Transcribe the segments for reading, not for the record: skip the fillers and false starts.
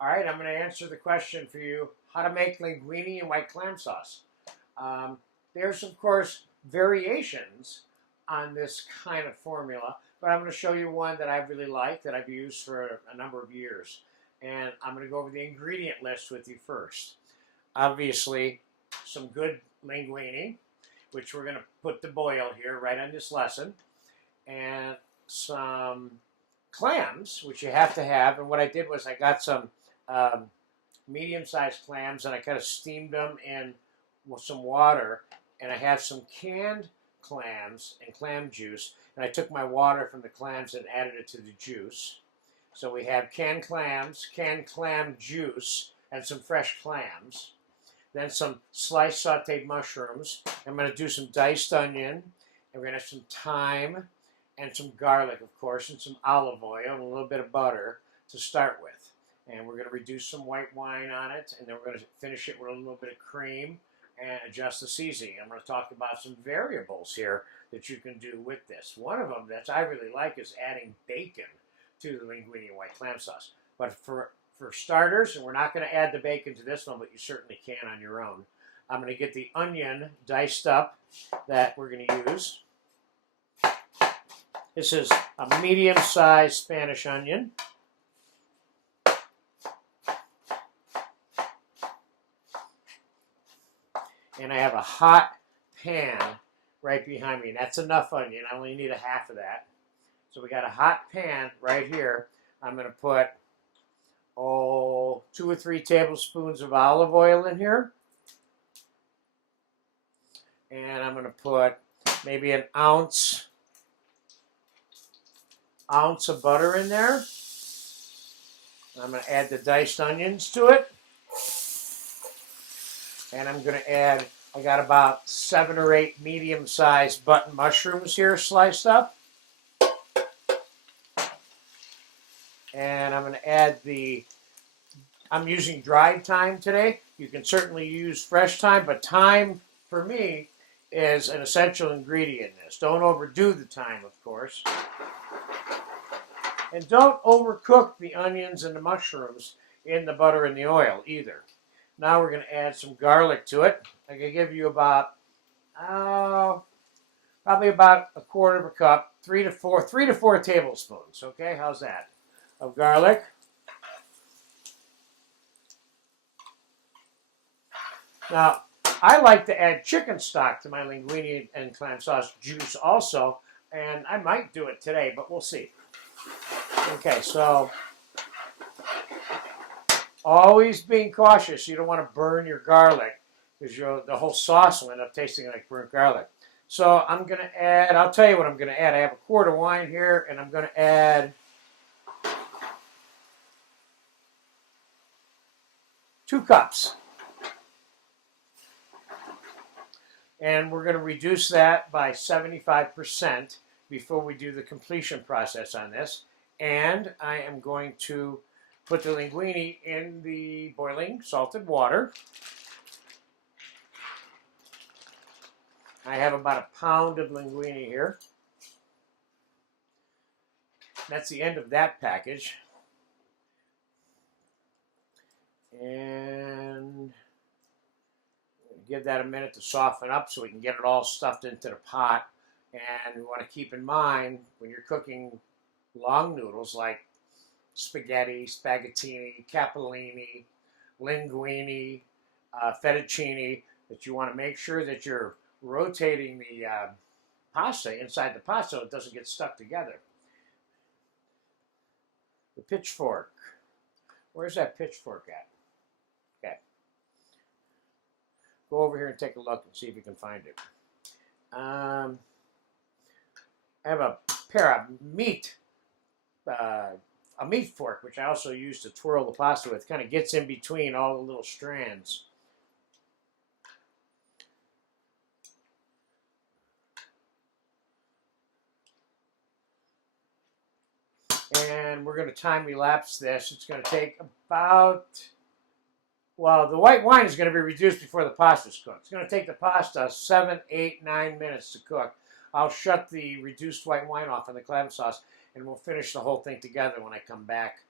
All right, I'm going to answer the question for you, how to make linguine and white clam sauce. Um, there's, of course, variations on this kind of formula, but I'm going to show you one that I really like, that I've used for a number of years. And I'm going to go over the ingredient list with you first. Obviously, some good linguine, which we're going to put to boil here right on this lesson, and some clams, which you have to have. And what I did was I got some medium-sized clams, and I kind of steamed them in some water, and I had some canned clams and clam juice, and I took my water from the clams and added it to the juice. So we have canned clams, canned clam juice, and some fresh clams. Then some sliced sauteed mushrooms. I'm going to do some diced onion, and we're going to have some thyme and some garlic, of course, and some olive oil and a little bit of butter to start with. And we're going to reduce some white wine on it, and then we're going to finish it with a little bit of cream and adjust the seasoning. I'm going to talk about some variables here that you can do with this. One of them that I really like is adding bacon to the linguine white clam sauce. But for starters, and we're not going to add the bacon to this one, but you certainly can on your own, I'm going to get the onion diced up that we're going to use. This is a medium-sized Spanish onion. And I have a hot pan right behind me. That's enough onion. I only need a half of that. So we got a hot pan right here. I'm going to put, 2 or 3 tablespoons of olive oil in here. And I'm going to put maybe an ounce of butter in there. I'm going to add the diced onions to it. And I'm going to add, I got about 7 or 8 medium-sized button mushrooms here sliced up. And I'm going to add I'm using dried thyme today. You can certainly use fresh thyme, but thyme, for me, is an essential ingredient in this. Don't overdo the thyme, of course. And don't overcook the onions and the mushrooms in the butter and the oil either. Now we're going to add some garlic to it. I can give you about, probably about a quarter of a cup, 3 to 4 tablespoons. Okay, how's that? Of garlic. Now, I like to add chicken stock to my linguine and clam sauce juice also, and I might do it today, but we'll see. Okay, so always being cautious. You don't want to burn your garlic because the whole sauce will end up tasting like burnt garlic. So I'm going to add, I'll tell you what I'm going to add. I have a quart of wine here, and I'm going to add 2 cups. And we're going to reduce that by 75% before we do the completion process on this. And I am going to put the linguine in the boiling salted water. I have about a pound of linguine here. That's the end of that package. And give that a minute to soften up so we can get it all stuffed into the pot. And we want to keep in mind when you're cooking long noodles like spaghetti, spaghettini, capellini, linguine, fettuccine, that you want to make sure that you're rotating the pasta inside the pot so it doesn't get stuck together. The pitchfork. Where's that pitchfork at? Okay. Go over here and take a look and see if you can find it. I have a pair of meat fork, which I also use to twirl the pasta with. Kind of gets in between all the little strands. And we're going to time-elapse this. It's going to take about, well, the white wine is going to be reduced before the pasta's cooked. It's going to take the pasta 7, 8, 9 minutes to cook. I'll shut the reduced white wine off in the clam sauce, and we'll finish the whole thing together when I come back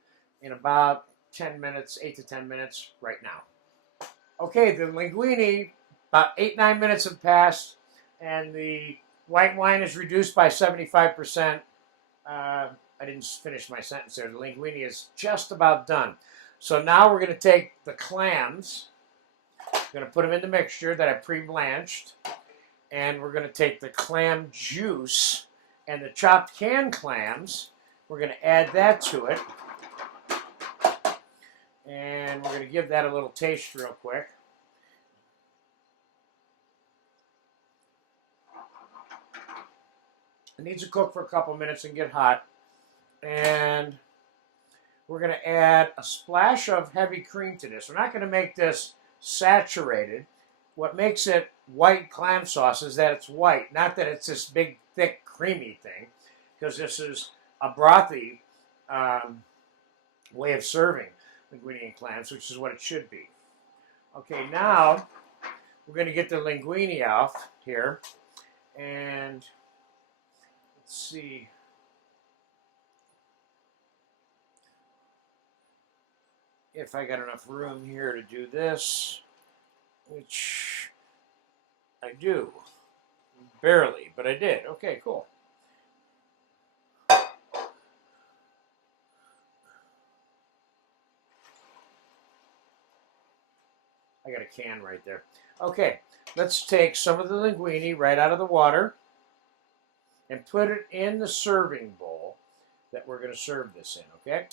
in about 10 minutes, 8 to 10 minutes right now. Okay, the linguine, about 8, 9 minutes have passed, and the white wine is reduced by 75%. I didn't finish my sentence there. The linguine is just about done. So now we're going to take the clams, going to put them in the mixture that I pre-blanched, and we're going to take the clam juice and the chopped canned clams. We're going to add that to it, and we're going to give that a little taste real quick. It needs to cook for a couple minutes and get hot. And we're going to add a splash of heavy cream to this. We're not going to make this saturated. What makes it white clam sauce is that it's white, not that it's this big, thick, creamy thing, because this is a brothy way of serving linguine clams, which is what it should be. Okay, now we're going to get the linguine off here, and let's see. If I got enough room here to do this, which I do. Barely, but I did. Okay, cool. I got a can right there. Okay, let's take some of the linguine right out of the water and put it in the serving bowl that we're going to serve this in, okay?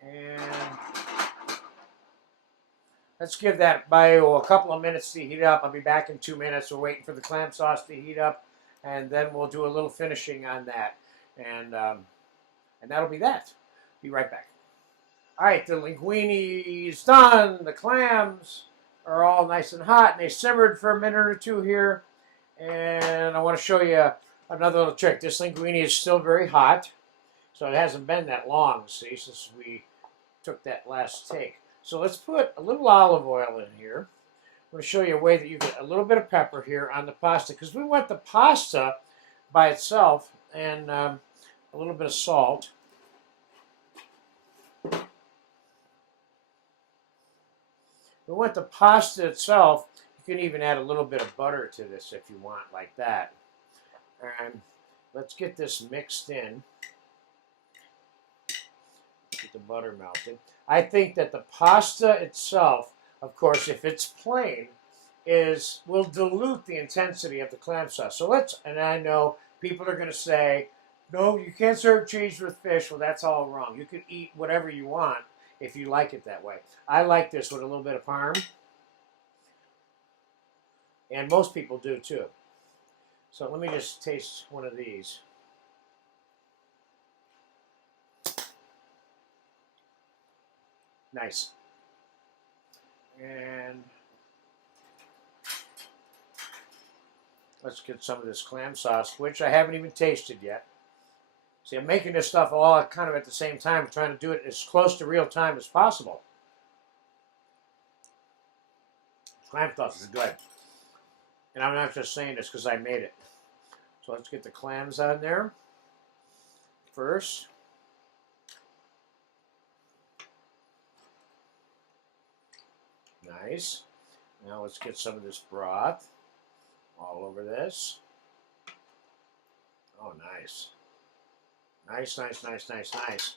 And let's give that a couple of minutes to heat up. I'll be back in 2 minutes. We're waiting for the clam sauce to heat up, and then we'll do a little finishing on that. And that'll be that. Be right back. All right, the linguine is done. The clams are all nice and hot, and they simmered for a minute or two here. And I want to show you another little trick. This linguine is still very hot, so it hasn't been that long, see, since we took that last take. So let's put a little olive oil in here. I'm going to show you a way that you get a little bit of pepper here on the pasta, because we want the pasta by itself, and a little bit of salt. We want the pasta itself. You can even add a little bit of butter to this if you want, like that. And let's get this mixed in. Get the butter melted. I think that the pasta itself, of course, if it's plain, will dilute the intensity of the clam sauce. So and I know people are going to say, no, you can't serve cheese with fish. Well, that's all wrong. You can eat whatever you want if you like it that way. I like this with a little bit of parm. And most people do too. So let me just taste one of these. Nice. And let's get some of this clam sauce, which I haven't even tasted yet. See, I'm making this stuff all kind of at the same time, trying to do it as close to real time as possible. Clam sauce is good. And I'm not just saying this because I made it. So let's get the clams on there first. Nice. Now let's get some of this broth all over this. Oh, nice. Nice, nice, nice, nice, nice.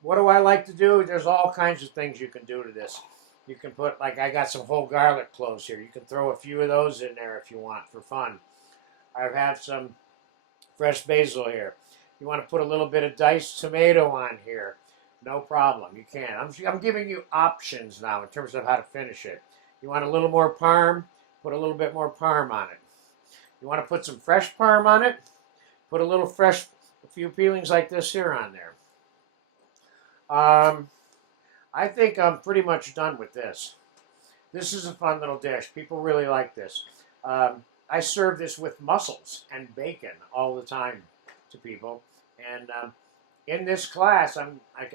What do I like to do? There's all kinds of things you can do to this. You can put, like I got some whole garlic cloves here. You can throw a few of those in there if you want for fun. I have some fresh basil here. You want to put a little bit of diced tomato on here. No problem, you can. I'm giving you options now in terms of how to finish it. You want a little more parm? Put a little bit more parm on it. You want to put some fresh parm on it? Put a few peelings like this here on there. I think I'm pretty much done with this. This is a fun little dish. People really like this. I serve this with mussels and bacon all the time to people. And in this class,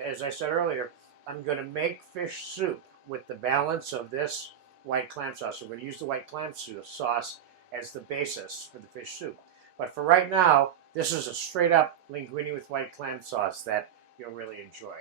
as I said earlier, I'm going to make fish soup with the balance of this white clam sauce. So we're going to use the white clam sauce as the basis for the fish soup. But for right now, this is a straight up linguine with white clam sauce that you'll really enjoy.